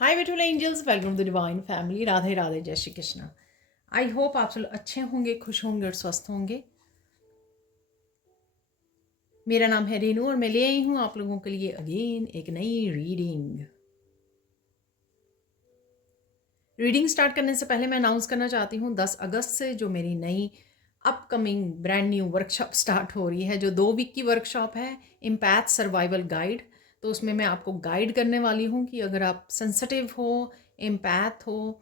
Hi beautiful angels, welcome to divine family. Radhe Radhe, जय Shri Krishna. I hope आप सब अच्छे होंगे, खुश होंगे और स्वस्थ होंगे। मेरा नाम है रेनू और मैं ले आई हूँ आप लोगों के लिए अगेन एक नई रीडिंग स्टार्ट करने से पहले मैं अनाउंस करना चाहती हूँ 10 अगस्त से जो मेरी नई upcoming brand new workshop start हो रही है, जो 2 वीक की वर्कशॉप है, इम्पैथ सर्वाइवल गाइड। तो उसमें मैं आपको गाइड करने वाली हूँ कि अगर आप सेंसिटिव हो, इम्पैथ हो,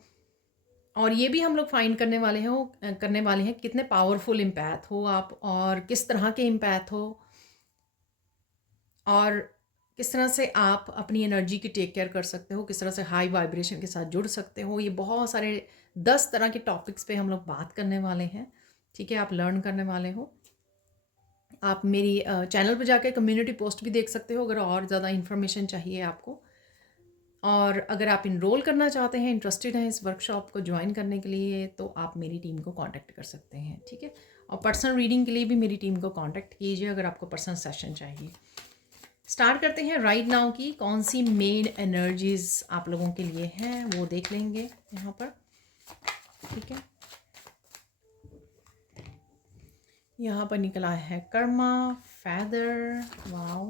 और ये भी हम लोग फाइंड करने वाले हैं कितने पावरफुल इम्पैथ हो आप, और किस तरह के इम्पैथ हो, और किस तरह से आप अपनी एनर्जी की टेक केयर कर सकते हो, किस तरह से हाई वाइब्रेशन के साथ जुड़ सकते हो। ये बहुत सारे 10 तरह के टॉपिक्स पे हम लोग बात करने वाले हैं। ठीक है, आप लर्न करने वाले हो। आप मेरी चैनल पर जाकर कम्युनिटी पोस्ट भी देख सकते हो अगर और ज़्यादा इन्फॉर्मेशन चाहिए आपको। और अगर आप इनरोल करना चाहते हैं, इंटरेस्टेड हैं इस वर्कशॉप को ज्वाइन करने के लिए, तो आप मेरी टीम को कांटेक्ट कर सकते हैं। ठीक है, और पर्सनल रीडिंग के लिए भी मेरी टीम को कांटेक्ट कीजिए अगर आपको पर्सनल सेशन चाहिए। स्टार्ट करते हैं राइट नाउ की कौन सी मेन एनर्जीज आप लोगों के लिए हैं वो देख लेंगे यहाँ पर। ठीक है, यहाँ पर निकला है कर्मा, फेदर, वाओ।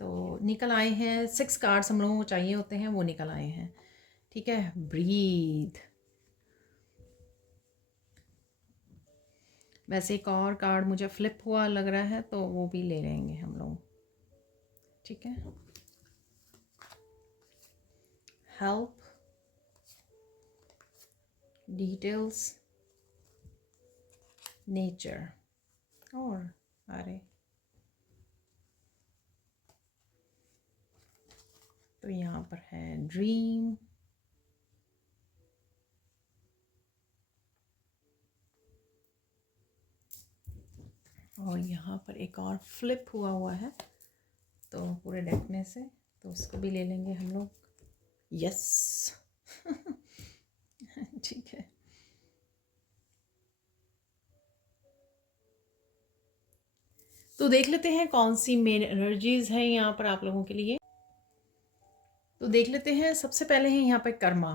तो निकल आए हैं 6 कार्ड्स हम लोगों को चाहिए होते हैं, वो निकल आए हैं। ठीक है, ब्रीथ। वैसे एक और कार्ड मुझे फ्लिप हुआ लग रहा है, तो वो भी ले लेंगे हम लोग। ठीक है, हेल्प, डिटेल्स, नेचर, और अरे तो यहाँ पर है ड्रीम, और यहाँ पर एक और फ्लिप हुआ है तो पूरे डेक में से, तो उसको भी ले लेंगे हम लोग। यस ठीक है, तो देख लेते हैं कौन सी मेन एनर्जीज हैं यहाँ पर आप लोगों के लिए। तो देख लेते हैं, सबसे पहले है यहाँ पे कर्मा।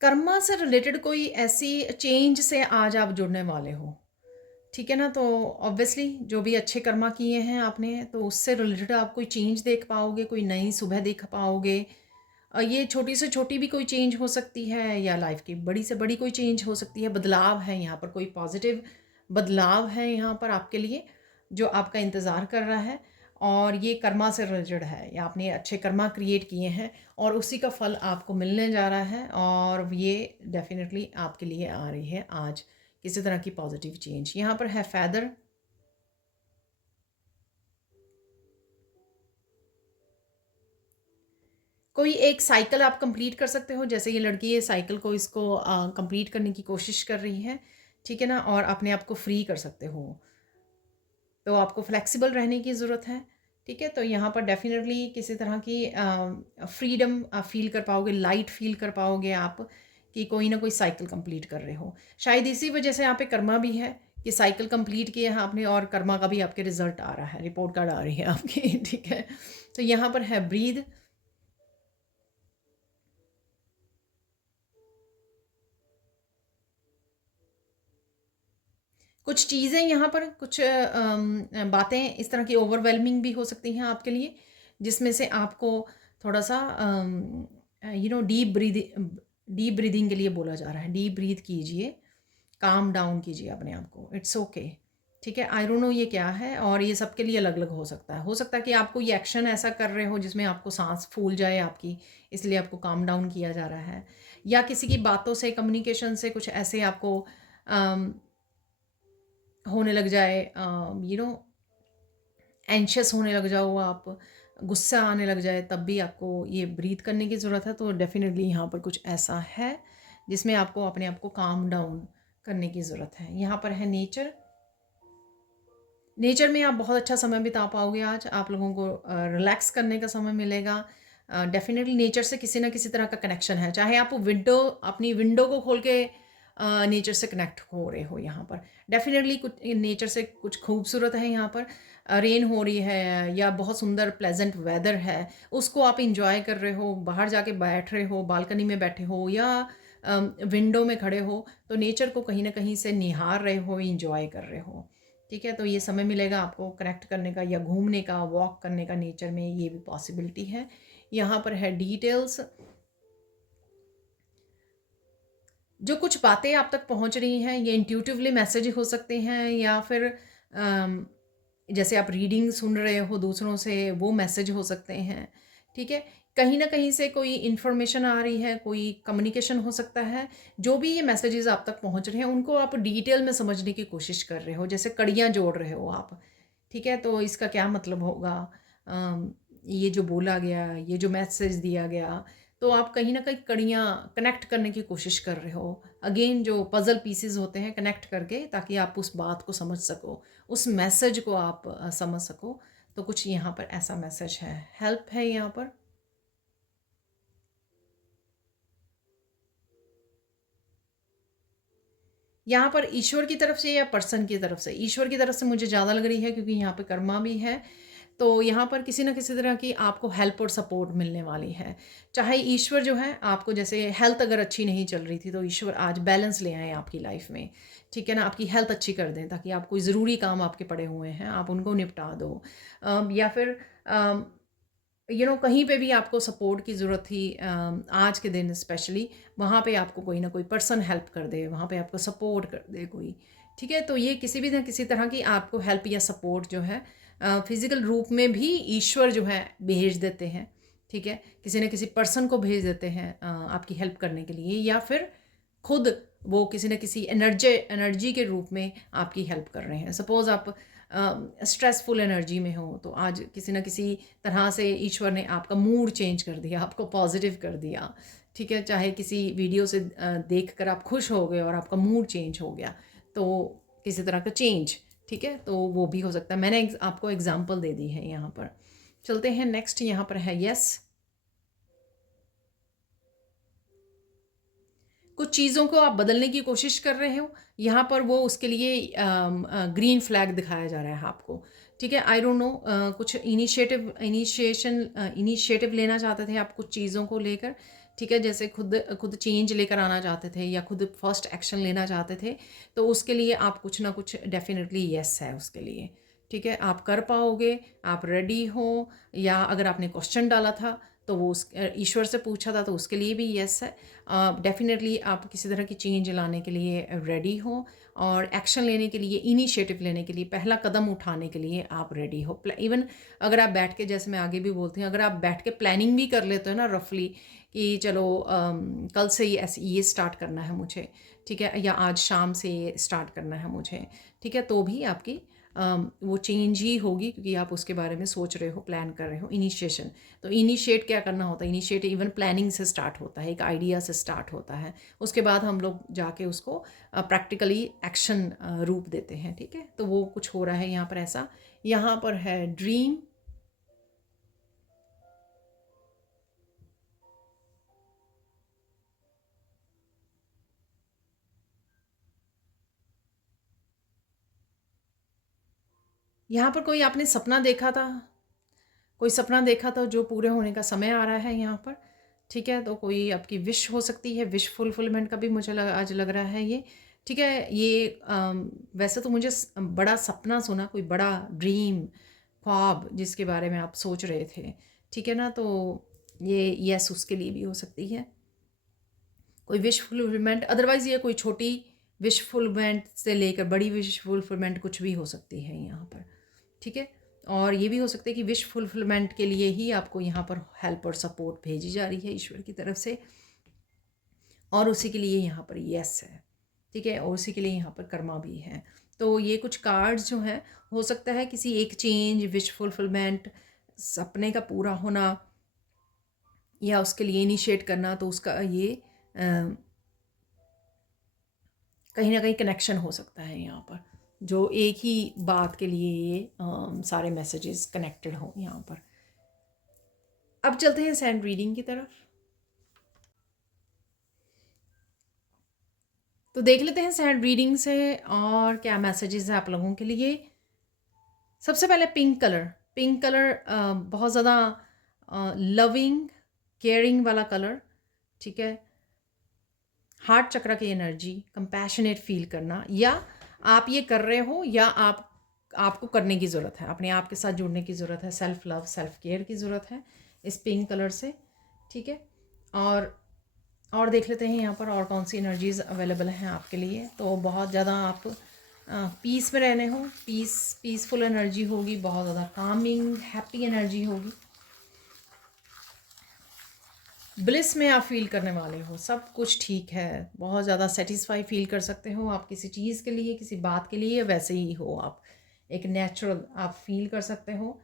कर्मा से रिलेटेड कोई ऐसी चेंज से आज आप जुड़ने वाले हो। ठीक है ना, तो ऑब्वियसली जो भी अच्छे कर्मा किए हैं आपने, तो उससे रिलेटेड आप कोई चेंज देख पाओगे, कोई नई सुबह देख पाओगे। ये छोटी से छोटी भी कोई चेंज हो सकती है, या लाइफ की बड़ी से बड़ी कोई चेंज हो सकती है। बदलाव है यहाँ पर, कोई पॉजिटिव बदलाव है यहाँ पर आपके लिए जो आपका इंतज़ार कर रहा है। और ये कर्मा से रिलेटेड है, या आपने अच्छे कर्मा क्रिएट किए हैं और उसी का फल आपको मिलने जा रहा है, और ये डेफिनेटली आपके लिए आ रही है आज किसी तरह की पॉजिटिव चेंज। यहाँ पर है फैदर, कोई एक साइकिल आप कंप्लीट कर सकते हो। जैसे ये लड़की ये साइकिल को इसको कंप्लीट करने की कोशिश कर रही है, ठीक है ना, और अपने आप को फ्री कर सकते हो। तो आपको फ्लेक्सिबल रहने की ज़रूरत है। ठीक है, तो यहाँ पर डेफिनेटली किसी तरह की फ्रीडम फील कर पाओगे, लाइट फील कर पाओगे आप, कि कोई ना कोई साइकिल कंप्लीट कर रहे हो। शायद इसी वजह से यहाँ पे कर्मा भी है कि साइकिल कंप्लीट किया है आपने, और कर्मा का भी आपके रिजल्ट आ रहा है, रिपोर्ट कार्ड आ रही है आपकी ठीक है, तो यहाँ पर है ब्रीद। कुछ चीज़ें यहाँ पर, कुछ बातें इस तरह की ओवरवेलमिंग भी हो सकती हैं आपके लिए, जिसमें से आपको थोड़ा सा डीप ब्रीदिंग के लिए बोला जा रहा है। डीप ब्रीथ कीजिए, काम डाउन कीजिए अपने आप को, इट्स ओके। ठीक है, आई डोंट नो ये क्या है, और ये सबके लिए अलग अलग हो सकता है। हो सकता है कि आपको ये एक्शन ऐसा कर रहे हो जिसमें आपको सांस फूल जाए आपकी, इसलिए आपको काम डाउन किया जा रहा है। या किसी की बातों से, कम्युनिकेशन से कुछ ऐसे आपको होने लग जाए, एंशियस होने लग जाओ आप, गुस्सा आने लग जाए, तब भी आपको ये ब्रीथ करने की ज़रूरत है। तो डेफिनेटली यहाँ पर कुछ ऐसा है जिसमें आपको अपने आप को काम डाउन करने की ज़रूरत है। यहाँ पर है नेचर। नेचर में आप बहुत अच्छा समय बिता पाओगे आज, आप लोगों को रिलैक्स करने का समय मिलेगा। डेफिनेटली नेचर से किसी ना किसी तरह का कनेक्शन है, चाहे आप अपनी विंडो को खोल के नेचर से कनेक्ट हो रहे हो। यहाँ पर डेफिनेटली कुछ नेचर से कुछ खूबसूरत है यहाँ पर। रेन हो रही है या बहुत सुंदर प्लेजेंट वेदर है, उसको आप इंजॉय कर रहे हो, बाहर जाके बैठ रहे हो, बालकनी में बैठे हो या विंडो में खड़े हो, तो नेचर को कहीं ना कहीं से निहार रहे हो, इंजॉय कर रहे हो। ठीक है, तो ये समय मिलेगा आपको कनेक्ट करने का या घूमने का, वॉक करने का नेचर में, ये भी पॉसिबिलिटी है। यहाँ पर है डिटेल्स, जो कुछ बातें आप तक पहुंच रही हैं, ये इंट्यूटिवली मैसेज हो सकते हैं या फिर अम, जैसे आप रीडिंग सुन रहे हो दूसरों से, वो मैसेज हो सकते हैं। ठीक है, कहीं ना कहीं से कोई इन्फॉर्मेशन आ रही है, कोई कम्युनिकेशन हो सकता है। जो भी ये मैसेजेस आप तक पहुंच रहे हैं उनको आप डिटेल में समझने की कोशिश कर रहे हो, जैसे कड़ियाँ जोड़ रहे हो आप। ठीक है, तो इसका क्या मतलब होगा, ये जो बोला गया, ये जो मैसेज दिया गया, तो आप कहीं ना कहीं कड़ियाँ कनेक्ट करने की कोशिश कर रहे हो। अगेन जो पज़ल पीसेस होते हैं, कनेक्ट करके, ताकि आप उस बात को समझ सको, उस मैसेज को आप समझ सको। तो कुछ यहाँ पर ऐसा मैसेज है, हेल्प है यहाँ पर। यहाँ पर ईश्वर की तरफ से या पर्सन की तरफ से, ईश्वर की तरफ से मुझे ज़्यादा लग रही है क्योंकि यहाँ पे कर्मा भी है। तो यहाँ पर किसी न किसी तरह की आपको हेल्प और सपोर्ट मिलने वाली है। चाहे ईश्वर जो है आपको, जैसे हेल्थ अगर अच्छी नहीं चल रही थी तो ईश्वर आज बैलेंस ले आए आपकी लाइफ में। ठीक है ना, आपकी हेल्थ अच्छी कर दें ताकि आप कोई ज़रूरी काम आपके पड़े हुए हैं आप उनको निपटा दो। या फिर कहीं पे भी आपको सपोर्ट की ज़रूरत थी, आज के दिन स्पेशली, वहाँ पे आपको कोई ना कोई पर्सन हेल्प कर दे, वहाँ पे आपको सपोर्ट कर दे कोई। ठीक है, तो ये किसी भी ना किसी तरह की आपको हेल्प या सपोर्ट जो है फिज़िकल रूप में भी ईश्वर जो है भेज देते हैं। ठीक है, किसी न किसी पर्सन को भेज देते हैं आपकी हेल्प करने के लिए, या फिर खुद वो किसी न किसी एनर्जी के रूप में आपकी हेल्प कर रहे हैं। सपोज़ आप स्ट्रेसफुल एनर्जी में हो, तो आज किसी न किसी तरह से ईश्वर ने आपका मूड चेंज कर दिया, आपको पॉजिटिव कर दिया। ठीक है, चाहे किसी वीडियो से देख कर आप खुश हो गए और आपका मूड चेंज हो गया, तो किसी तरह का चेंज। ठीक है, तो वो भी हो सकता है। मैंने आपको एग्जांपल दे दी है यहाँ पर। चलते हैं नेक्स्ट, यहाँ पर है यस। कुछ चीज़ों को आप बदलने की कोशिश कर रहे हो, यहाँ पर वो उसके लिए ग्रीन फ्लैग दिखाया जा रहा है आपको। ठीक है, आई डोंट नो, कुछ इनिशिएटिव लेना चाहते थे आप कुछ चीज़ों को लेकर। ठीक है, जैसे खुद खुद चेंज लेकर आना चाहते थे या खुद फर्स्ट एक्शन लेना चाहते थे, तो उसके लिए आप कुछ ना कुछ डेफिनेटली यस है उसके लिए। ठीक है, आप कर पाओगे, आप रेडी हो, या अगर आपने क्वेश्चन डाला था तो वो उस ईश्वर से पूछा था तो उसके लिए भी यस है। डेफ़िनेटली आप किसी तरह की चेंज लाने के लिए रेडी हो, और एक्शन लेने के लिए, इनिशिएटिव लेने के लिए, पहला कदम उठाने के लिए आप रेडी हो। इवन अगर आप बैठ के, जैसे मैं आगे भी बोलती हूँ, अगर आप बैठ के प्लानिंग भी कर लेते हो ना रफली, कि चलो कल से ही ऐसे ये स्टार्ट करना है मुझे, ठीक है, या आज शाम से ये स्टार्ट करना है मुझे, ठीक है, तो भी आपकी वो चेंज ही होगी, क्योंकि आप उसके बारे में सोच रहे हो, प्लान कर रहे हो। इनिशिएशन, तो इनिशिएट क्या करना होता है, इनिशिएट इवन प्लानिंग से स्टार्ट होता है, एक आइडिया से स्टार्ट होता है, उसके बाद हम लोग जाके उसको प्रैक्टिकली एक्शन रूप देते हैं। ठीक है, तो वो कुछ हो रहा है यहाँ पर ऐसा। यहाँ पर है ड्रीम। यहाँ पर कोई आपने सपना देखा था, कोई सपना देखा था जो पूरे होने का समय आ रहा है यहाँ पर। ठीक है, तो कोई आपकी विश हो सकती है, विश फुलफिलमेंट का भी मुझे आज लग रहा है ये। ठीक है, ये वैसे तो मुझे बड़ा सपना सुना, कोई बड़ा ड्रीम, ख्वाब जिसके बारे में आप सोच रहे थे। ठीक है ना, तो ये यस उसके लिए भी हो सकती है कोई विश फुलफिलमेंट। अदरवाइज़ ये कोई छोटी विश फुलफिलमेंट से लेकर बड़ी विश फुलफिलमेंट कुछ भी हो सकती है यहाँ पर। ठीक है, और ये भी हो सकता है कि विश फुलफिलमेंट के लिए ही आपको यहाँ पर हेल्प और सपोर्ट भेजी जा रही है ईश्वर की तरफ से, और उसी के लिए यहाँ पर यस है। ठीक है, और उसी के लिए यहाँ पर कर्मा भी है। तो ये कुछ कार्ड्स जो हैं, हो सकता है किसी एक चेंज, विश फुलफिलमेंट, सपने का पूरा होना, या उसके लिए इनिशिएट करना, तो उसका ये कहीं ना कहीं कनेक्शन हो सकता है यहाँ पर, जो एक ही बात के लिए ये सारे मैसेजेस कनेक्टेड हों यहाँ पर। अब चलते हैं सैंड रीडिंग की तरफ। तो देख लेते हैं सैंड रीडिंग से और क्या मैसेजेस हैं आप लोगों के लिए। सबसे पहले पिंक कलर बहुत ज़्यादा लविंग केयरिंग वाला कलर, ठीक है। हार्ट चक्र की एनर्जी, कंपैशनेट फील करना, या आप ये कर रहे हो या आपको करने की ज़रूरत है, अपने आप के साथ जुड़ने की ज़रूरत है, सेल्फ लव सेल्फ केयर की ज़रूरत है इस पिंक कलर से, ठीक है। और देख लेते हैं यहाँ पर और कौन सी एनर्जीज़ अवेलेबल हैं आपके लिए। तो बहुत ज़्यादा आप पीस में रहने हो, पीसफुल एनर्जी होगी, बहुत ज़्यादा कामिंग हैप्पी एनर्जी होगी, ब्लिस में आप फील करने वाले हो, सब कुछ ठीक है, बहुत ज़्यादा सेटिस्फाई फील कर सकते हो आप किसी चीज़ के लिए, किसी बात के लिए, वैसे ही हो आप, एक नेचुरल आप फील कर सकते हो।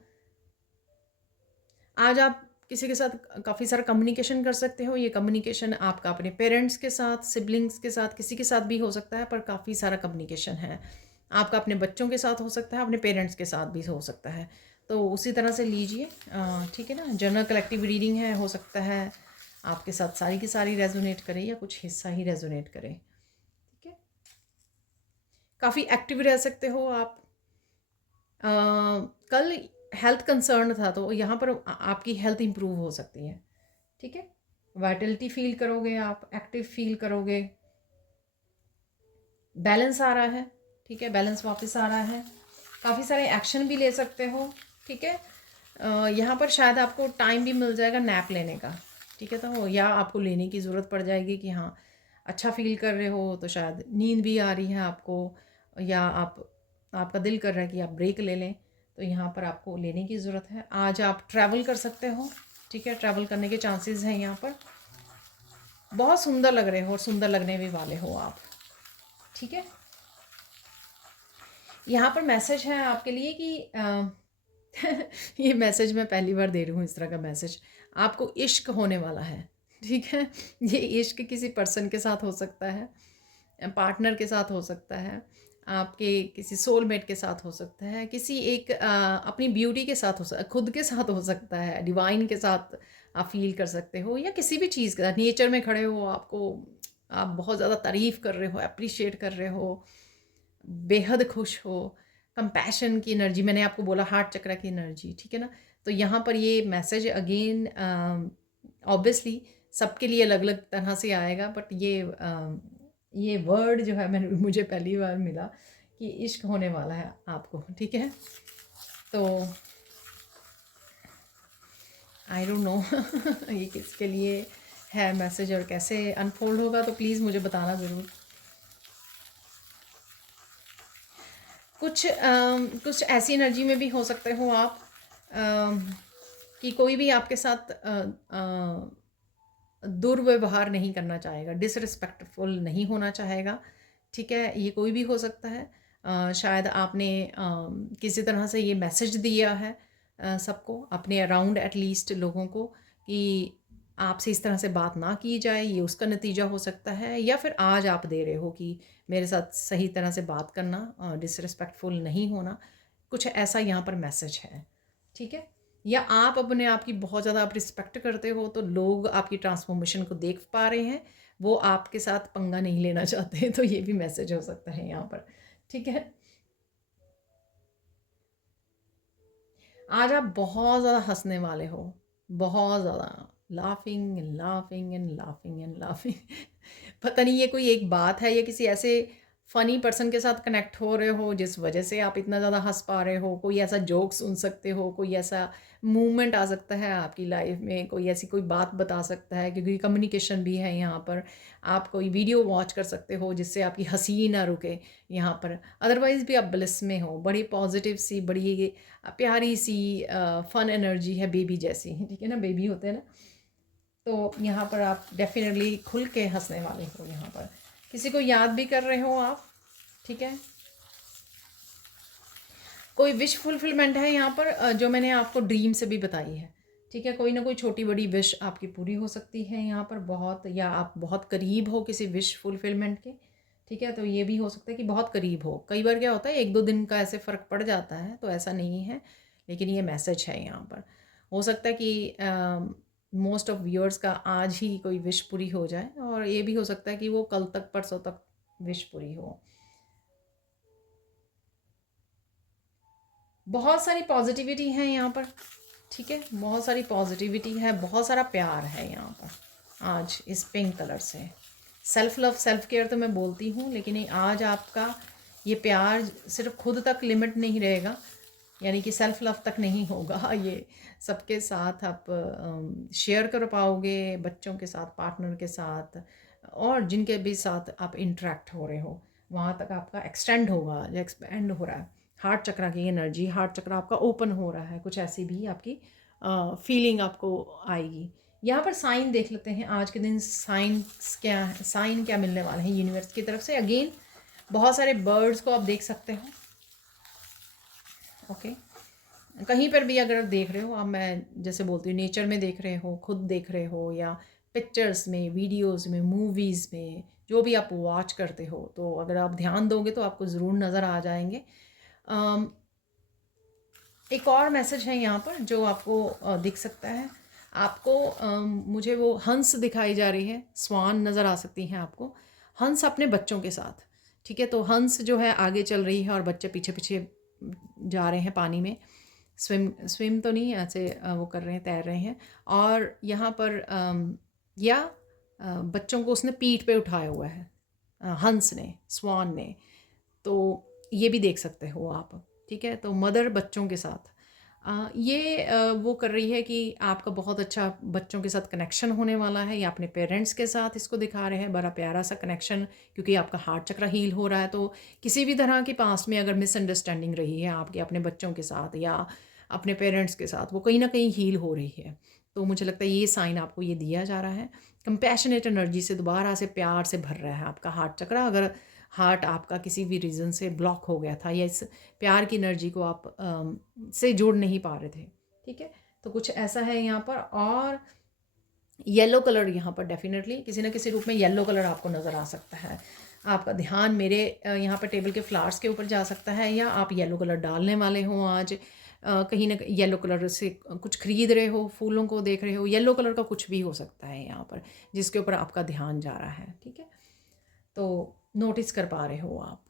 आज आप किसी के साथ काफ़ी सारा कम्युनिकेशन कर सकते हो। ये कम्युनिकेशन आपका अपने पेरेंट्स के साथ, सिबलिंग्स के साथ, किसी के साथ भी हो सकता है, पर काफ़ी सारा कम्युनिकेशन है। आपका अपने बच्चों के साथ हो सकता है, अपने पेरेंट्स के साथ भी हो सकता है। तो उसी तरह से लीजिए, ठीक है ना। जनरल कलेक्टिव रीडिंग है, हो सकता है आपके साथ सारी की सारी रेजोनेट करे या कुछ हिस्सा ही रेजोनेट करे, ठीक है। काफ़ी एक्टिव रह सकते हो आप। कल हेल्थ कंसर्न था, तो यहाँ पर आपकी हेल्थ इंप्रूव हो सकती है, ठीक है। वाइटलिटी फील करोगे, आप एक्टिव फील करोगे, बैलेंस आ रहा है, ठीक है, बैलेंस वापस आ रहा है, काफ़ी सारे एक्शन भी ले सकते हो, ठीक है। यहाँ पर शायद आपको टाइम भी मिल जाएगा नैप लेने का, ठीक है। तो या आपको लेने की ज़रूरत पड़ जाएगी कि हाँ अच्छा फील कर रहे हो, तो शायद नींद भी आ रही है आपको, या आपका दिल कर रहा है कि आप ब्रेक ले लें, तो यहाँ पर आपको लेने की ज़रूरत है। आज आप ट्रैवल कर सकते हो, ठीक है, ट्रैवल करने के चांसेस हैं यहाँ पर। बहुत सुंदर लग रहे हो और सुंदर लगने भी वाले हो आप, ठीक है। यहाँ पर मैसेज है आपके लिए कि ये मैसेज मैं पहली बार दे रही हूँ, इस तरह का मैसेज। आपको इश्क होने वाला है, ठीक है। ये इश्क किसी पर्सन के साथ हो सकता है, पार्टनर के साथ हो सकता है, आपके किसी सोलमेट के साथ हो सकता है, किसी एक अपनी ब्यूटी के साथ हो सकता है, खुद के साथ हो सकता है, डिवाइन के साथ आप फील कर सकते हो, या किसी भी चीज़ का, नेचर में खड़े हो, आप बहुत ज़्यादा तारीफ़ कर रहे हो, अप्रिशिएट कर रहे हो, बेहद खुश हो, कंपैशन की एनर्जी, मैंने आपको बोला हार्ट चक्र की एनर्जी, ठीक है ना। तो यहाँ पर ये मैसेज अगेन ऑब्वियसली सबके लिए अलग अलग तरह से आएगा, बट ये वर्ड जो है मैंने मुझे पहली बार मिला कि इश्क होने वाला है आपको, ठीक है। तो आई डोंट नो ये किसके लिए है मैसेज और कैसे अनफोल्ड होगा, तो प्लीज़ मुझे बताना ज़रूर। कुछ ऐसी एनर्जी में भी हो सकते हो आप, अम, कि कोई भी आपके साथ दुर्व्यवहार नहीं करना चाहेगा, डिसरिस्पेक्टफुल नहीं होना चाहेगा, ठीक है। ये कोई भी हो सकता है। शायद आपने किसी तरह से ये मैसेज दिया है सबको, अपने अराउंड एटलीस्ट लोगों को, कि आपसे इस तरह से बात ना की जाए, ये उसका नतीजा हो सकता है। या फिर आज आप दे रहे हो कि मेरे साथ सही तरह से बात करना, डिसरिस्पेक्टफुल नहीं होना, कुछ ऐसा यहाँ पर मैसेज है, ठीक है। या आप अपने आप की बहुत ज़्यादा आप रिस्पेक्ट करते हो, तो लोग आपकी ट्रांसफॉर्मेशन को देख पा रहे हैं, वो आपके साथ पंगा नहीं लेना चाहते, तो ये भी मैसेज हो सकता है यहाँ पर, ठीक है। आज आप बहुत ज़्यादा हंसने वाले हो, बहुत ज़्यादा laughing and laughing and laughing and laughing पता नहीं ये कोई एक बात है, या किसी ऐसे फ़नी पर्सन के साथ कनेक्ट हो रहे हो जिस वजह से आप इतना ज़्यादा हंस पा रहे हो, कोई ऐसा जोक सुन सकते हो, कोई ऐसा मूवमेंट आ सकता है आपकी लाइफ में, कोई ऐसी कोई बात बता सकता है, क्योंकि कम्युनिकेशन भी है यहाँ पर। आप कोई वीडियो वॉच कर सकते हो जिससे आपकी हंसी ना रुके यहाँ पर, अदरवाइज़ भी आप ब्लिस में हो, बड़ी पॉजिटिव सी, बड़ी प्यारी सी फन एनर्जी है, बेबी जैसी, ठीक है ना, बेबी होते हैं ना। तो यहाँ पर आप डेफिनेटली खुल के हंसने वाले हो यहाँ पर, किसी को याद भी कर रहे हो आप, ठीक है। कोई विश फुलफिलमेंट है यहाँ पर, जो मैंने आपको ड्रीम से भी बताई है, ठीक है। कोई ना कोई छोटी बड़ी विश आपकी पूरी हो सकती है यहाँ पर बहुत, या आप बहुत करीब हो किसी विश फुलफिलमेंट के, ठीक है। तो ये भी हो सकता है कि बहुत करीब हो, कई बार क्या होता है एक दो दिन का ऐसे फ़र्क पड़ जाता है, तो ऐसा नहीं है, लेकिन ये मैसेज है यहाँ पर। हो सकता है कि मोस्ट ऑफ व्यूअर्स का आज ही कोई विश पूरी हो जाए, और ये भी हो सकता है कि वो कल तक परसों तक विश पूरी हो। बहुत सारी पॉजिटिविटी है यहाँ पर, ठीक है, बहुत सारी पॉजिटिविटी है, बहुत सारा प्यार है यहाँ पर आज इस पिंक कलर से। सेल्फ लव सेल्फ केयर तो मैं बोलती हूँ, लेकिन आज आपका ये प्यार सिर्फ खुद तक लिमिट नहीं रहेगा, यानी कि सेल्फ लव तक नहीं होगा, ये सबके साथ आप शेयर कर पाओगे, बच्चों के साथ, पार्टनर के साथ, और जिनके भी साथ आप इंटरेक्ट हो रहे हो वहाँ तक आपका एक्सटेंड होगा, जो एक्सपेंड हो रहा है। हार्ट चक्रा की एनर्जी, हार्ट चक्रा आपका ओपन हो रहा है, कुछ ऐसी भी आपकी फीलिंग आपको आएगी। यहाँ पर साइन देख लेते हैं आज के दिन, साइन क्या मिलने वाले हैं यूनिवर्स की तरफ से। अगेन बहुत सारे बर्ड्स को आप देख सकते हो, ओके। कहीं पर भी अगर आप देख रहे हो, आप, मैं जैसे बोलती हूँ, नेचर में देख रहे हो, खुद देख रहे हो, या पिक्चर्स में, वीडियोस में, मूवीज़ में, जो भी आप वॉच करते हो, तो अगर आप ध्यान दोगे तो आपको ज़रूर नज़र आ जाएंगे। एक और मैसेज है यहाँ पर जो आपको दिख सकता है। आपको मुझे वो हंस दिखाई जा रही है, स्वान नज़र आ सकती हैं आपको, हंस अपने बच्चों के साथ, ठीक है। तो हंस जो है आगे चल रही है और बच्चे पीछे पीछे जा रहे हैं पानी में, स्विम तो नहीं, ऐसे वो कर रहे हैं, तैर रहे हैं। और यहाँ पर बच्चों को उसने पीठ पे उठाया हुआ है, हंस ने, स्वान ने, तो ये भी देख सकते हो आप, ठीक है। तो मदर बच्चों के साथ वो कर रही है कि आपका बहुत अच्छा बच्चों के साथ कनेक्शन होने वाला है, या अपने पेरेंट्स के साथ इसको दिखा रहे हैं, बड़ा प्यारा सा कनेक्शन, क्योंकि आपका हार्ट चक्र हील हो रहा है। तो किसी भी तरह की पास्ट में अगर मिसअंडरस्टैंडिंग रही है आपके अपने बच्चों के साथ या अपने पेरेंट्स के साथ, वो कहीं ना कहीं हील हो रही है। तो मुझे लगता है ये साइन आपको ये दिया जा रहा है। कंपैशनेट एनर्जी से दोबारा से प्यार से भर रहा है आपका हार्ट चक्र। अगर हार्ट आपका किसी भी रीज़न से ब्लॉक हो गया था, या इस प्यार की एनर्जी को आप से जोड़ नहीं पा रहे थे, ठीक है, तो कुछ ऐसा है यहाँ पर। और येलो कलर यहाँ पर डेफिनेटली किसी न किसी रूप में येलो कलर आपको नज़र आ सकता है। आपका ध्यान मेरे यहाँ पर टेबल के फ्लावर्स के ऊपर जा सकता है, या आप येलो कलर डालने वाले हो आज, कहीं ना येलो कलर से कुछ खरीद रहे हो, फूलों को देख रहे हो, येलो कलर का कुछ भी हो सकता है यहाँ पर जिसके ऊपर आपका ध्यान जा रहा है, ठीक है। तो नोटिस कर पा रहे हो आप,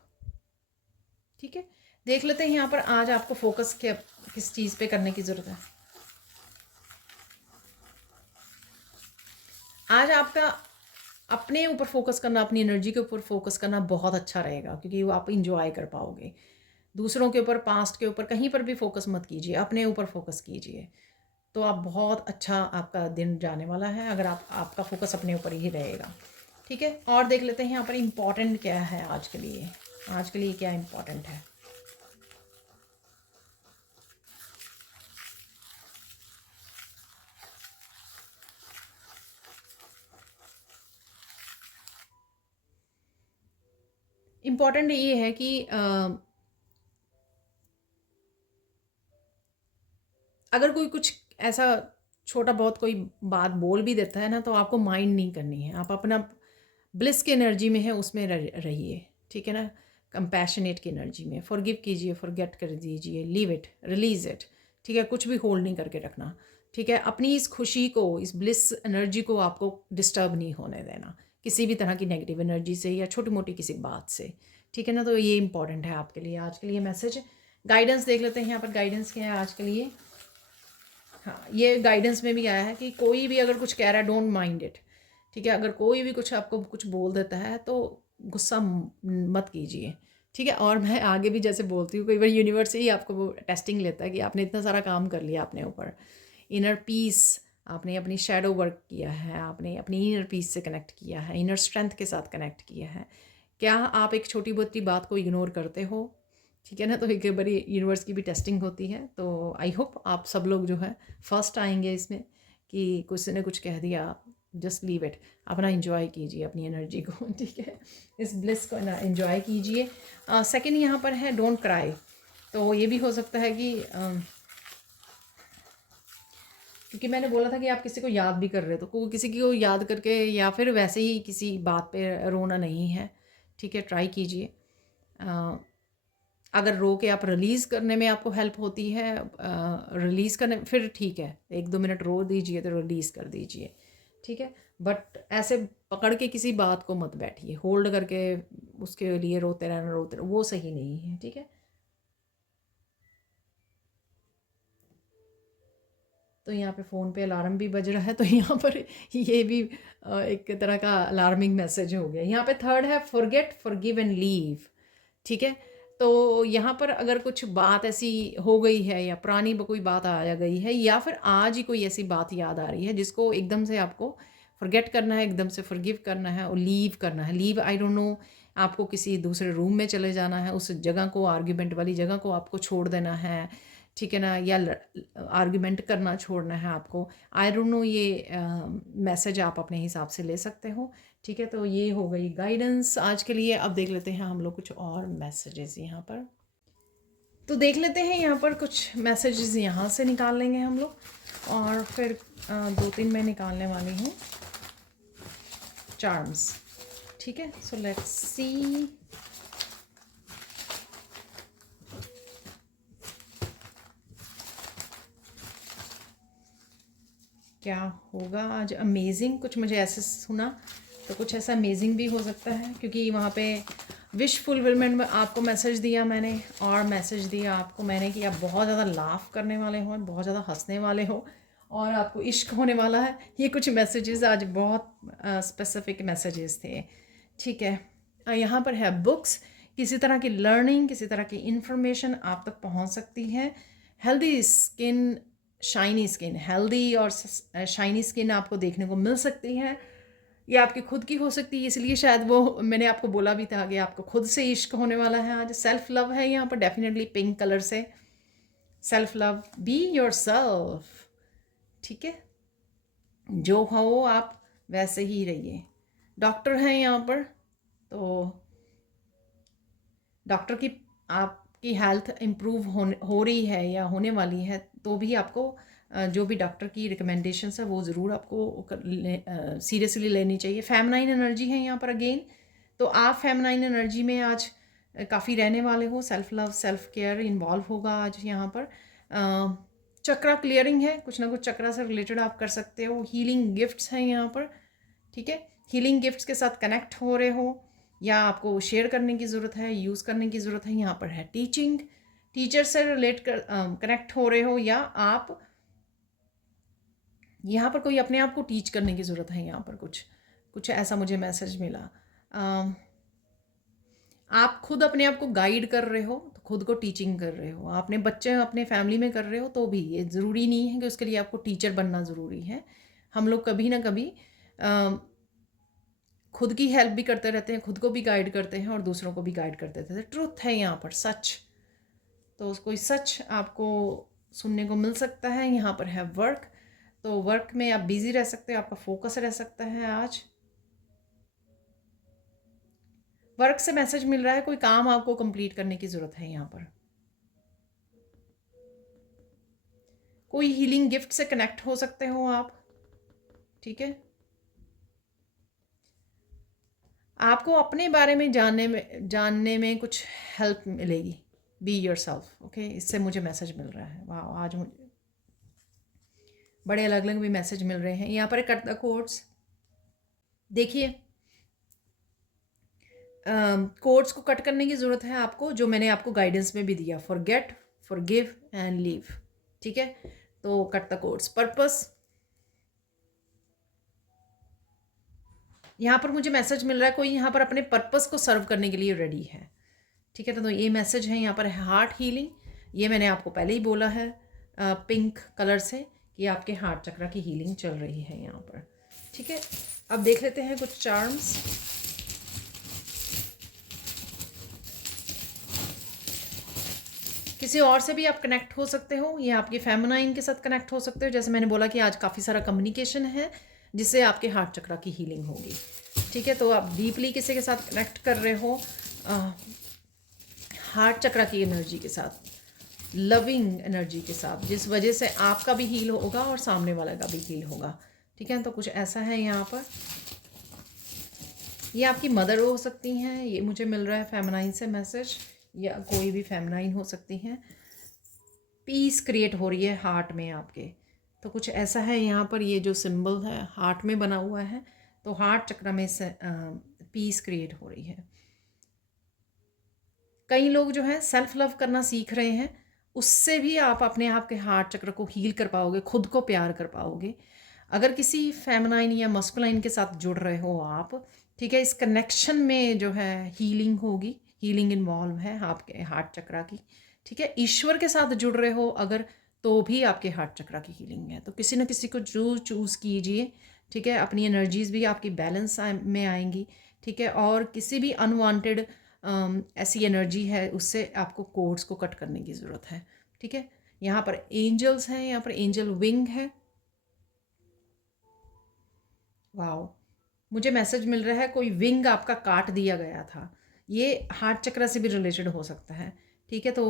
ठीक है। देख लेते हैं यहाँ पर आज आपको फोकस क्या, किस चीज़ पे करने की ज़रूरत है। आज आपका अपने ऊपर फोकस करना, अपनी एनर्जी के ऊपर फोकस करना बहुत अच्छा रहेगा, क्योंकि वो आप इंजॉय कर पाओगे। दूसरों के ऊपर, पास्ट के ऊपर कहीं पर भी फोकस मत कीजिए, अपने ऊपर फोकस कीजिए, तो आप बहुत अच्छा आपका दिन जाने वाला है अगर आपका फोकस अपने ऊपर ही रहेगा, ठीक है। और देख लेते हैं यहाँ पर इम्पॉर्टेंट क्या है आज के लिए, आज के लिए क्या इम्पॉर्टेंट है। इम्पॉर्टेंट ये है कि अगर कोई कुछ ऐसा छोटा बहुत कोई बात बोल भी देता है ना, तो आपको माइंड नहीं करनी है, आप अपना ब्लिस की एनर्जी में है उसमें रहिए, ठीक है ना। कंपैशनेट की एनर्जी में फॉरगिव कीजिए, फॉरगेट कर दीजिए, लीव इट, रिलीज इट, ठीक है। कुछ भी होल्ड नहीं करके रखना, ठीक है। अपनी इस खुशी को, इस ब्लिस एनर्जी को आपको डिस्टर्ब नहीं होने देना किसी भी तरह की नेगेटिव एनर्जी से या छोटी मोटी किसी बात से, ठीक है ना। तो ये इंपॉर्टेंट है आपके लिए आज के लिए मैसेज। गाइडेंस देख लेते हैं यहाँ पर, गाइडेंस क्या है आज के लिए। हाँ, ये गाइडेंस में भी आया है कि कोई भी अगर कुछ कह रहा है, डोंट माइंड इट, ठीक है। अगर कोई भी कुछ आपको कुछ बोल देता है तो गुस्सा मत कीजिए, ठीक है। और मैं आगे भी जैसे बोलती हूँ, कई बार यूनिवर्स ही आपको वो टेस्टिंग लेता है कि आपने इतना सारा काम कर लिया अपने ऊपर, इनर पीस, आपने अपनी शेडो वर्क किया है, आपने अपनी इनर पीस से कनेक्ट किया है, इनर स्ट्रेंथ के साथ कनेक्ट किया है। क्या आप एक छोटी बहुत बात को इग्नोर करते हो, ठीक है ना। तो एक बड़ी यूनिवर्स की भी टेस्टिंग होती है। तो आई होप आप सब लोग जो है फर्स्ट आएंगे इसमें, कि कुछ ने कुछ कह दिया, जस्ट लीव इट, अपना इंजॉय कीजिए अपनी एनर्जी को, ठीक है, इस ब्लिस को ना इंजॉय कीजिए। सेकंड यहाँ पर है डोंट क्राई। तो ये भी हो सकता है कि क्योंकि मैंने बोला था कि आप किसी को याद भी कर रहे हो, तो किसी को याद करके या फिर वैसे ही किसी बात पे रोना नहीं है, ठीक है। ट्राई कीजिए, अगर रो के आप रिलीज़ करने में आपको हेल्प होती है, रिलीज़ करने फिर ठीक है, 1-2 मिनट रो दीजिए तो रिलीज़ कर दीजिए, ठीक है। बट ऐसे पकड़ के किसी बात को मत बैठिए, होल्ड करके उसके लिए रोते रहना, वो सही नहीं है, ठीक है। तो यहाँ पे फ़ोन पे अलार्म भी बज रहा है, तो यहाँ पर ये भी एक तरह का अलार्मिंग मैसेज हो गया। यहाँ पे थर्ड है फॉरगेट, फॉरगिव एंड लीव। ठीक है, तो यहाँ पर अगर कुछ बात ऐसी हो गई है या पुरानी कोई बात आ गई है या फिर आज ही कोई ऐसी बात याद आ रही है जिसको एकदम से आपको फॉरगेट करना है, एकदम से फॉरगिव करना है और लीव करना है। लीव, आई डोंट नो, आपको किसी दूसरे रूम में चले जाना है, उस जगह को, आर्ग्यूमेंट वाली जगह को आपको छोड़ देना है, ठीक है ना, या आर्ग्यूमेंट करना छोड़ना है आपको। आई डोंट नो, ये मैसेज आप अपने हिसाब से ले सकते हो। ठीक है, तो ये हो गई गाइडेंस आज के लिए। अब देख लेते हैं हम लोग कुछ और मैसेजेस यहाँ पर। तो देख लेते हैं यहाँ पर कुछ मैसेजेस यहाँ से निकाल लेंगे हम लोग, और फिर 2-3 मैं निकालने वाली हूँ चार्म्स। ठीक है, सो लेट्स सी। क्या होगा आज? अमेजिंग, कुछ मुझे ऐसे सुना, तो कुछ ऐसा अमेजिंग भी हो सकता है, क्योंकि वहाँ पे विश फुलफिलमेंट में आपको मैसेज दिया मैंने, और मैसेज दिया आपको मैंने कि आप बहुत ज़्यादा लाफ करने वाले हो, बहुत ज़्यादा हंसने वाले हो, और आपको इश्क होने वाला है। ये कुछ मैसेजेस आज बहुत स्पेसिफिक मैसेजेस थे। ठीक है, यहाँ पर है बुक्स, किसी तरह की लर्निंग, किसी तरह की इंफॉर्मेशन आप तक पहुँच सकती है। Healthy skin, shiny skin, healthy और शाइनी स्किन आपको देखने को मिल सकती है। ये आपकी खुद की हो सकती है, इसलिए शायद वो मैंने आपको बोला भी था कि आपको खुद से इश्क होने वाला है आज। सेल्फ लव है यहाँ पर डेफिनेटली पिंक कलर से, self love, be your self. ठीक है, जो हो आप वैसे ही रहिए। डॉक्टर हैं यहाँ पर, तो डॉक्टर की आपकी हेल्थ इम्प्रूव हो रही है या होने वाली है, तो भी आपको जो भी डॉक्टर की रिकमेंडेशंस है वो ज़रूर आपको सीरियसली लेनी चाहिए। फेमिनाइन एनर्जी है यहाँ पर अगेन, तो आप फेमिनाइन एनर्जी में आज काफ़ी रहने वाले हो। Self love, self care involve होगा आज यहाँ पर। चक्रा क्लियरिंग है, कुछ ना कुछ चक्रा से रिलेटेड आप कर सकते हो। हीलिंग गिफ्ट्स हैं यहाँ पर। ठीक है, हीलिंग गिफ्ट्स के साथ कनेक्ट हो रहे हो, या आपको शेयर करने की ज़रूरत है, यूज़ करने की ज़रूरत है। यहाँ पर है टीचिंग, टीचर से रिलेट कर कनेक्ट हो रहे हो, या आप यहाँ पर कोई अपने आप को टीच करने की ज़रूरत है। यहाँ पर कुछ ऐसा मुझे मैसेज मिला। आप खुद अपने आप को गाइड कर रहे हो, तो खुद को टीचिंग कर रहे हो। आपने बच्चे अपने फैमिली में कर रहे हो, तो भी ये ज़रूरी नहीं है कि उसके लिए आपको टीचर बनना ज़रूरी है। हम लोग कभी ना कभी खुद की हेल्प भी करते रहते हैं, खुद को भी गाइड करते हैं और दूसरों को भी गाइड करते रहते हैं। ट्रुथ है यहाँ पर, सच। तो कोई सच आपको सुनने को मिल सकता है। यहाँ पर है वर्क, तो वर्क में आप बिजी रह सकते हो, आपका फोकस रह सकता है आज। वर्क से मैसेज मिल रहा है, कोई काम आपको कंप्लीट करने की ज़रूरत है यहाँ पर। कोई हीलिंग गिफ्ट से कनेक्ट हो सकते हो आप। ठीक है, आपको अपने बारे में जानने में कुछ हेल्प मिलेगी। बी योर सेल्फ, ओके, इससे मुझे मैसेज मिल रहा है। वाह, आज मुझे बड़े अलग अलग भी मैसेज मिल रहे हैं। यहाँ पर कट द कोड्स, देखिए कोड्स को कट करने की ज़रूरत है आपको, जो मैंने आपको गाइडेंस में भी दिया, फॉरगेट, फॉरगिव एंड लीव। ठीक है, तो कट द कोड्स। पर्पस, यहाँ पर मुझे मैसेज मिल रहा है कोई यहाँ पर अपने पर्पस को सर्व करने के लिए रेडी है। ठीक है, तो ये मैसेज है। यहाँ पर है हार्ट हीलिंग, ये मैंने आपको पहले ही बोला है पिंक कलर से कि आपके हार्ट चक्रा की हीलिंग चल रही है यहाँ पर। ठीक है, अब देख लेते हैं कुछ चार्म्स। किसी और से भी आप कनेक्ट हो सकते हो, या आपके फेमिनाइन के साथ कनेक्ट हो सकते हो। जैसे मैंने बोला कि आज काफ़ी सारा कम्युनिकेशन है जिससे आपके हार्ट चक्रा की हीलिंग होगी। ठीक है, तो आप डीपली किसी के साथ कनेक्ट कर रहे हो हार्ट चक्रा की एनर्जी के साथ, लविंग एनर्जी के साथ, जिस वजह से आपका भी हील होगा और सामने वाला का भी हील होगा। ठीक है, तो कुछ ऐसा है यहाँ पर। ये आपकी मदर हो सकती हैं, ये मुझे मिल रहा है फेमिनाइन से मैसेज, या कोई भी फेमिनाइन हो सकती हैं। पीस क्रिएट हो रही है हार्ट में आपके, तो कुछ ऐसा है यहाँ पर। ये जो सिंबल है हार्ट में बना हुआ है, तो हार्ट चक्र में से पीस क्रिएट हो रही है। कई लोग जो है सेल्फ लव करना सीख रहे हैं उससे भी आप अपने आप के हार्ट चक्र को हील कर पाओगे, खुद को प्यार कर पाओगे। अगर किसी फेमिनाइन या मस्कुलाइन के साथ जुड़ रहे हो आप, ठीक है, इस कनेक्शन में जो है हीलिंग होगी, हीलिंग इन्वॉल्व है आपके हार्ट चक्रा की, ठीक है। ईश्वर के साथ जुड़ रहे हो अगर, तो भी आपके हार्ट चक्रा की हीलिंग है। तो किसी न किसी को जरूर चूज़ कीजिए, ठीक है। अपनी एनर्जीज़ भी आपकी बैलेंस में आएंगी, ठीक है। और किसी भी अनवांटेड ऐसी एनर्जी है उससे आपको कोड्स को कट करने की ज़रूरत है, ठीक है। यहाँ पर एंजल्स हैं, यहाँ पर एंजल विंग है। वाओ, मुझे मैसेज मिल रहा है कोई विंग आपका काट दिया गया था। ये हार्ट चक्र से भी रिलेटेड हो सकता है, ठीक है। तो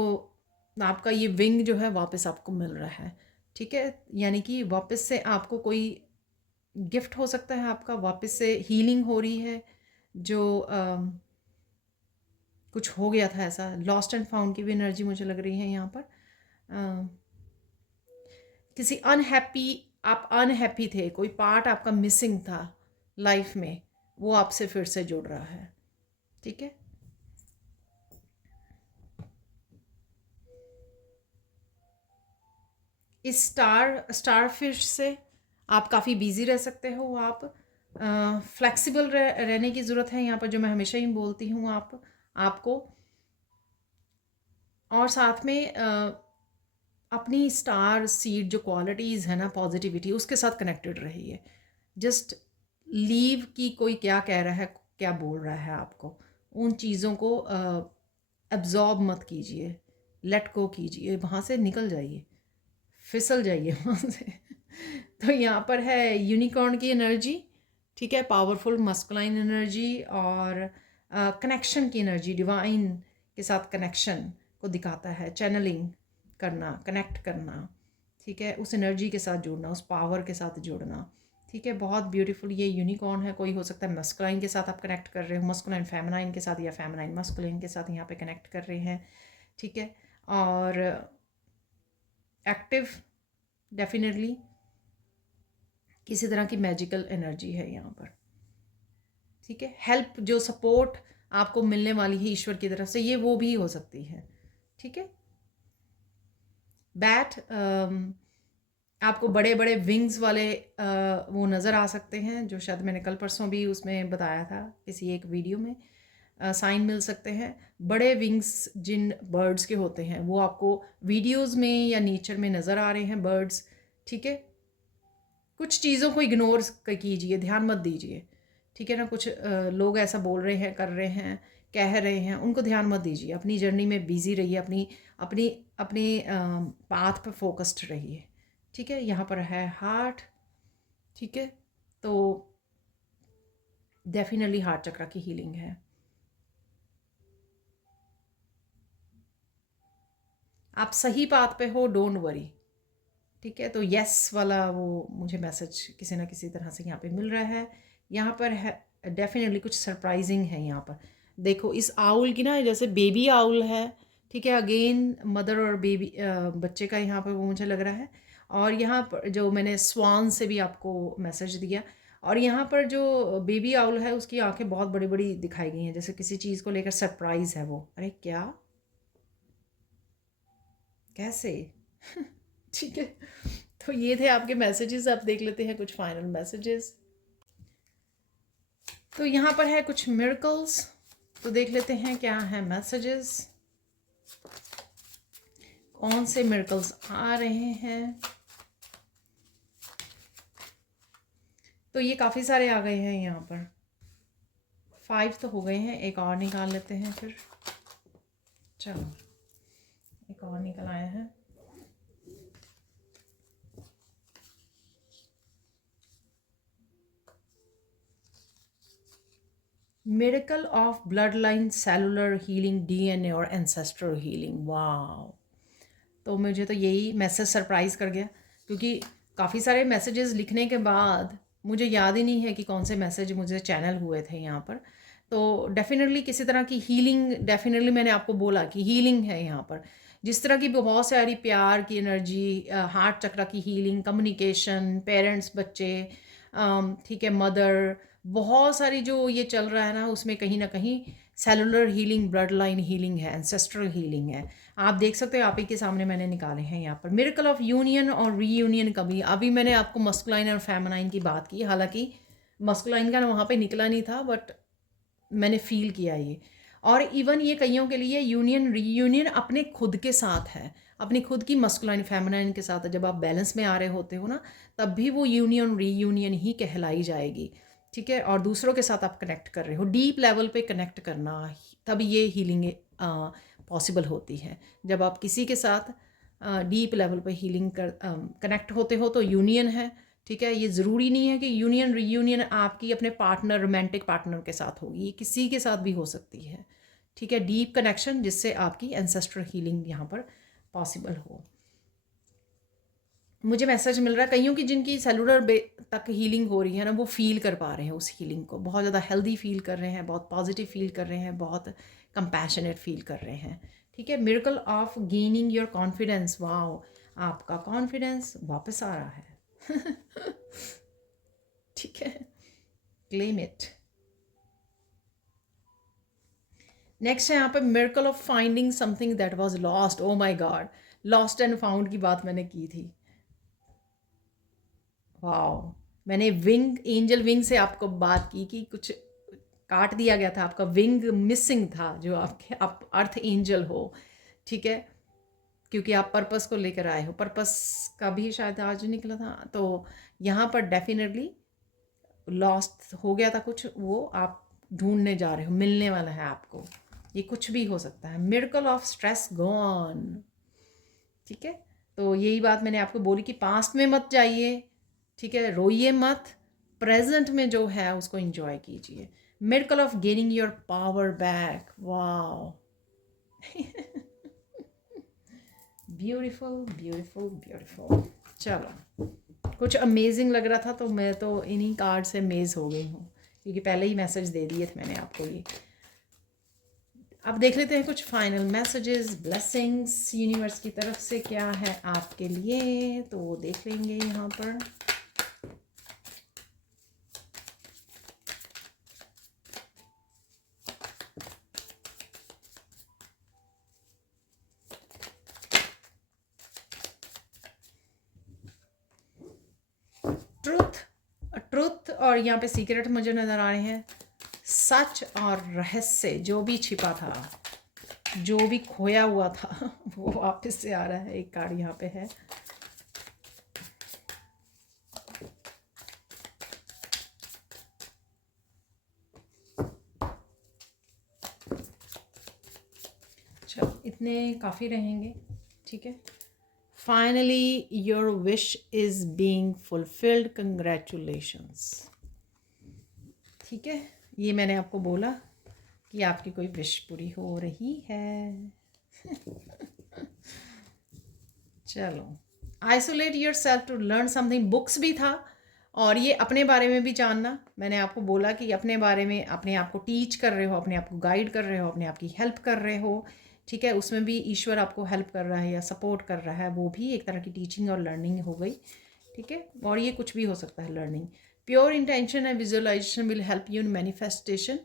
आपका ये विंग जो है वापस आपको मिल रहा है, ठीक है। यानी कि वापस से आपको कोई गिफ्ट हो सकता है, आपका वापस से हीलिंग हो रही है। जो कुछ हो गया था ऐसा, लॉस्ट एंड फाउंड की भी एनर्जी मुझे लग रही है यहाँ पर। किसी अनहैप्पी, आप अनहैप्पी थे, कोई पार्ट आपका मिसिंग था लाइफ में, वो आपसे फिर से जुड़ रहा है, ठीक है। इस स्टारफिश से आप काफ़ी बिजी रह सकते हो। आप फ्लेक्सिबल रहने की ज़रूरत है यहाँ पर, जो मैं हमेशा ही बोलती हूँ आपको। और साथ में अपनी स्टार सीड जो क्वालिटीज़ है ना, पॉजिटिविटी, उसके साथ कनेक्टेड रहिए। जस्ट लीव की कोई क्या कह रहा है, क्या बोल रहा है आपको, उन चीज़ों को एब्जॉर्ब मत कीजिए, लेट गो कीजिए, वहाँ से निकल जाइए, फिसल जाइए वहाँ से। तो यहाँ पर है यूनिकॉर्न की एनर्जी, ठीक है, पावरफुल मस्कुलाइन एनर्जी और कनेक्शन की एनर्जी, डिवाइन के साथ कनेक्शन को दिखाता है। चैनलिंग करना, कनेक्ट करना, ठीक है, उस एनर्जी के साथ जुड़ना, उस पावर के साथ जुड़ना, ठीक है। बहुत ब्यूटीफुल ये यूनिकॉर्न है। कोई हो सकता है मस्कुलाइन के साथ आप कनेक्ट कर रहे हो, मस्कुलाइन फेमिनाइन के साथ, या फेमिनाइन मस्कुलाइन के साथ यहाँ पे कनेक्ट कर रहे हैं, ठीक है। और एक्टिव, डेफिनेटली किसी तरह की मैजिकल एनर्जी है यहाँ पर, ठीक है। हेल्प, जो सपोर्ट आपको मिलने वाली है ईश्वर की तरफ से, ये वो भी हो सकती है, ठीक है। बैट, आपको बड़े बड़े विंग्स वाले वो नज़र आ सकते हैं, जो शायद मैंने कल परसों भी उसमें बताया था किसी एक वीडियो में। साइन मिल सकते हैं। बड़े विंग्स जिन बर्ड्स के होते हैं वो आपको वीडियोस में या नेचर में नज़र आ रहे हैं, बर्ड्स, ठीक है। कुछ चीज़ों को इग्नोर कीजिए, ध्यान मत दीजिए, ठीक है ना। कुछ लोग ऐसा बोल रहे हैं, कर रहे हैं, कह रहे हैं, उनको ध्यान मत दीजिए। अपनी जर्नी में बिजी रहिए, अपनी अपनी अपनी पाथ पर फोकस्ड रहिए, ठीक है। यहाँ पर है हार्ट, ठीक है। तो डेफिनेटली हार्ट चक्र की हीलिंग है। आप सही पाथ पे हो, डोंट वरी, ठीक है। तो यस वाला वो मुझे मैसेज किसी ना किसी तरह से यहाँ पे मिल रहा है। यहाँ पर है डेफिनेटली कुछ सरप्राइजिंग है यहाँ पर। देखो इस आउल की ना, जैसे बेबी आउल है, ठीक है। अगेन मदर और बेबी, बच्चे का यहाँ पर वो मुझे लग रहा है। और यहाँ पर जो मैंने स्वान से भी आपको मैसेज दिया, और यहाँ पर जो बेबी आउल है उसकी आंखें बहुत बड़ी बड़ी दिखाई गई हैं, जैसे किसी चीज़ को लेकर सरप्राइज है वो। अरे क्या, कैसे? ठीक है। तो ये थे आपके मैसेजेस। आप देख लेते हैं कुछ फाइनल मैसेजेस। तो यहाँ पर है कुछ मिरेकल्स, तो देख लेते हैं क्या है मैसेजेस, कौन से मिरेकल्स आ रहे हैं। तो ये काफ़ी सारे आ गए हैं यहाँ पर, 5 तो हो गए हैं। एक और निकाल लेते हैं फिर। चलो एक और निकल आया है। Miracle of blood line cellular healing, DNA और एंसेस्ट्रल हीलिंग। वाह, तो मुझे तो यही मैसेज सरप्राइज़ कर गया, क्योंकि काफ़ी सारे मैसेजेस लिखने के बाद मुझे याद ही नहीं है कि कौन से मैसेज मुझे चैनल हुए थे यहाँ पर। तो डेफिनेटली किसी तरह की हीलिंग, डेफिनेटली मैंने आपको बोला कि हीलिंग है यहाँ पर। जिस तरह की बहुत सारी प्यार की एनर्जी, हार्ट चक्र की हीलिंग, कम्युनिकेशन, पेरेंट्स बच्चे, ठीक है, मदर, बहुत सारी जो ये चल रहा है ना, उसमें कहीं ना कहीं cellular healing, blood line healing है, एंसेस्ट्रल हीलिंग है। आप देख सकते हो, आप ही के सामने मैंने निकाले हैं यहाँ पर। मिरेकल ऑफ यूनियन और रीयूनियन। कभी अभी मैंने आपको मस्कुलाइन और फेमिनाइन की बात की, हालांकि मस्कुलाइन का वहाँ पे निकला नहीं था, बट मैंने फील किया ये। और इवन ये कईयों के लिए यूनियन रीयूनियन अपने खुद के साथ है, अपनी खुद की मस्कुलाइन फेमिनाइन के साथ है। जब आप बैलेंस में आ रहे होते हो ना, तब भी वो यूनियन रीयूनियन ही कहलाई जाएगी, ठीक है। और दूसरों के साथ आप कनेक्ट कर रहे हो, डीप लेवल पे कनेक्ट करना, तब ये हीलिंग पॉसिबल होती है। जब आप किसी के साथ डीप लेवल पे हीलिंग कर कनेक्ट होते हो तो यूनियन है, ठीक है। ये ज़रूरी नहीं है कि यूनियन रीयूनियन आपकी अपने पार्टनर, रोमांटिक पार्टनर के साथ होगी, ये किसी के साथ भी हो सकती है, ठीक है। डीप कनेक्शन जिससे आपकी एंसेस्ट्रल हीलिंग यहाँ पर पॉसिबल हो। मुझे मैसेज मिल रहा है कईयों की जिनकी सेलुलर तक हीलिंग हो रही है ना, वो फील कर पा रहे हैं उस हीलिंग को, बहुत ज़्यादा हेल्दी फील कर रहे हैं, बहुत पॉजिटिव फील कर रहे हैं, बहुत कंपैशनेट फील कर रहे हैं, ठीक है। Miracle of gaining your confidence. Wow, आपका कॉन्फिडेंस वापस आ रहा है ठीक है, क्लेम इट। नेक्स्ट है यहाँ पे miracle of finding something that was lost. Oh my God, lost and found की बात मैंने की थी। वाओ, मैंने विंग, एंजल विंग से आपको बात की कि कुछ काट दिया गया था, आपका विंग मिसिंग था, जो आपके आप अर्थ एंजल हो, ठीक है। क्योंकि आप पर्पस को लेकर आए हो, पर्पस का भी शायद आज निकला था, तो यहाँ पर डेफिनेटली लॉस्ट हो गया था कुछ, वो आप ढूंढने जा रहे हो, मिलने वाला है आपको। ये कुछ भी हो सकता है। मिरेकल ऑफ स्ट्रेस गॉन, ठीक है। तो यही बात मैंने आपको बोली कि पास्ट में मत जाइए, ठीक है, रोइए मत, प्रेजेंट में जो है उसको एंजॉय कीजिए। Miracle of gaining your power back. Wow beautiful beautiful beautiful. चलो, कुछ अमेजिंग लग रहा था तो मैं तो इन्हीं कार्ड से अमेज हो गई हूँ, क्योंकि पहले ही मैसेज दे दिए थे मैंने आपको ये। अब देख लेते हैं कुछ फाइनल मैसेजेस, ब्लेसिंग्स यूनिवर्स की तरफ से क्या है आपके लिए, तो वो देख लेंगे यहाँ पर। ट्रुथ और यहाँ पे सीक्रेट मुझे नज़र आ रहे हैं। सच और रहस्य, जो भी छिपा था, जो भी खोया हुआ था वो वापस से आ रहा है। एक कार्ड यहाँ पे है। चलो, इतने काफ़ी रहेंगे, ठीक है। Finally your wish is being fulfilled, congratulations, ठीक है। ये मैंने आपको बोला कि आपकी कोई विश पूरी हो रही है चलो, isolate yourself to learn something, books भी था, और ये अपने बारे में भी जानना। मैंने आपको बोला कि अपने बारे में, अपने आप को टीच कर रहे हो, अपने आप को गाइड कर रहे हो, अपने आप की हेल्प कर रहे हो, ठीक है। उसमें भी ईश्वर आपको हेल्प कर रहा है या सपोर्ट कर रहा है, वो भी एक तरह की टीचिंग और लर्निंग हो गई, ठीक है। और ये कुछ भी हो सकता है, learning. Pure intention and visualisation will help you in manifestation,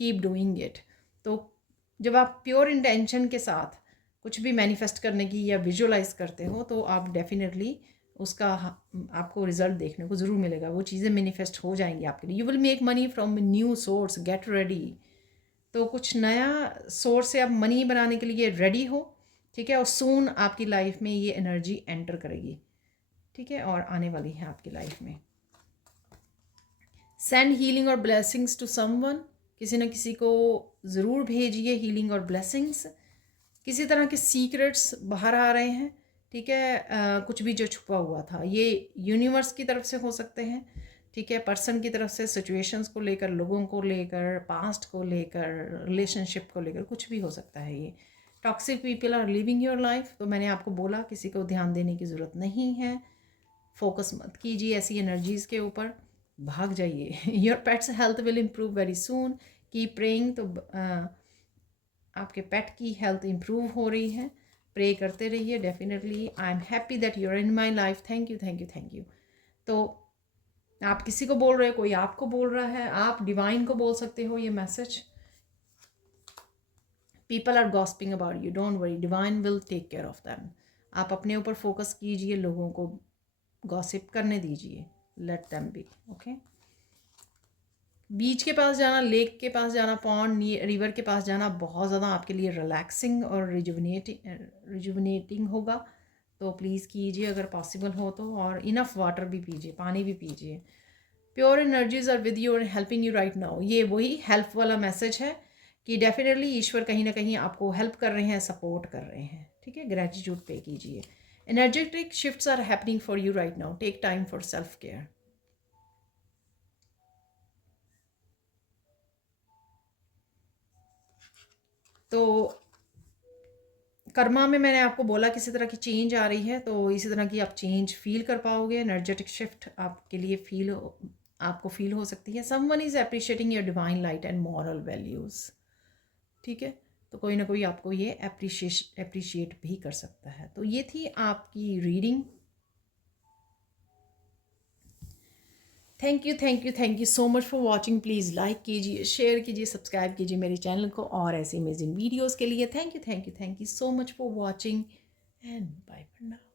keep doing it. तो जब आप प्योर इंटेंशन के साथ कुछ भी मैनिफेस्ट करने की या विजुअलाइज करते हो, तो आप डेफिनेटली उसका आपको रिजल्ट देखने को ज़रूर मिलेगा, वो चीज़ें मैनिफेस्ट हो जाएंगी आपके लिए। You will make money from new source, get ready. तो कुछ नया सोर्स से आप मनी बनाने के लिए रेडी हो, ठीक है। और सून आपकी लाइफ में ये एनर्जी एंटर करेगी, ठीक है, और आने वाली है आपकी लाइफ में। सेंड हीलिंग और ब्लेसिंग्स टू समवन, किसी न किसी को ज़रूर भेजिए हीलिंग और ब्लेसिंग्स। किसी तरह के सीक्रेट्स बाहर आ रहे हैं, ठीक है। कुछ भी जो छुपा हुआ था, ये यूनिवर्स की तरफ से हो सकते हैं, ठीक है, पर्सन की तरफ से, सिचुएशंस को लेकर, लोगों को लेकर, पास्ट को लेकर, रिलेशनशिप को लेकर, कुछ भी हो सकता है ये। Toxic people are living your life, तो मैंने आपको बोला किसी को ध्यान देने की ज़रूरत नहीं है, फोकस मत कीजिए ऐसी एनर्जीज़ के ऊपर, भाग जाइए। Your pets health will improve very soon, keep praying. तो आपके पेट की हेल्थ इम्प्रूव हो रही है, प्रे करते रहिए definitely. I am happy that you are in my life, thank you thank you thank you. तो आप किसी को बोल रहे हो, कोई आपको बोल रहा है, आप डिवाइन को बोल सकते हो ये message, people are gossiping about you, don't worry, divine will take care of them. आप अपने ऊपर फोकस कीजिए, लोगों को गॉसिप करने दीजिए, लेट देम बी। ओके, बीच के पास जाना, लेक के पास जाना, पॉन्ड रिवर के पास जाना बहुत ज़्यादा आपके लिए रिलैक्सिंग और रिजुविनेटिंग होगा, तो प्लीज़ कीजिए अगर पॉसिबल हो तो। और इनफ वाटर भी पीजिए, पानी भी पीजिए। Pure energies are with you और हेल्पिंग यू राइट नाउ। ये वही हेल्प वाला मैसेज है कि डेफिनेटली ईश्वर कहीं ना कहीं आपको हेल्प कर रहे हैं, सपोर्ट कर रहे हैं। ठीक है, ग्रेटिट्यूड पे कीजिए। Energetic shifts are happening for you right now, take time for self care. तो कर्मा में मैंने आपको बोला किसी तरह की चेंज आ रही है, तो इसी तरह की आप चेंज फील कर पाओगे। एनर्जेटिक शिफ्ट आपके लिए आपको फील हो सकती है। Someone is appreciating your divine light and moral values. ठीक है, तो कोई ना कोई आपको ये अप्रिशिएट भी कर सकता है। तो ये थी आपकी reading. Thank you so much for watching. Please like कीजिए, शेयर कीजिए, सब्सक्राइब कीजिए मेरे चैनल को और ऐसे अमेजिंग वीडियोज़ के लिए। Thank you so much for watching and bye for now.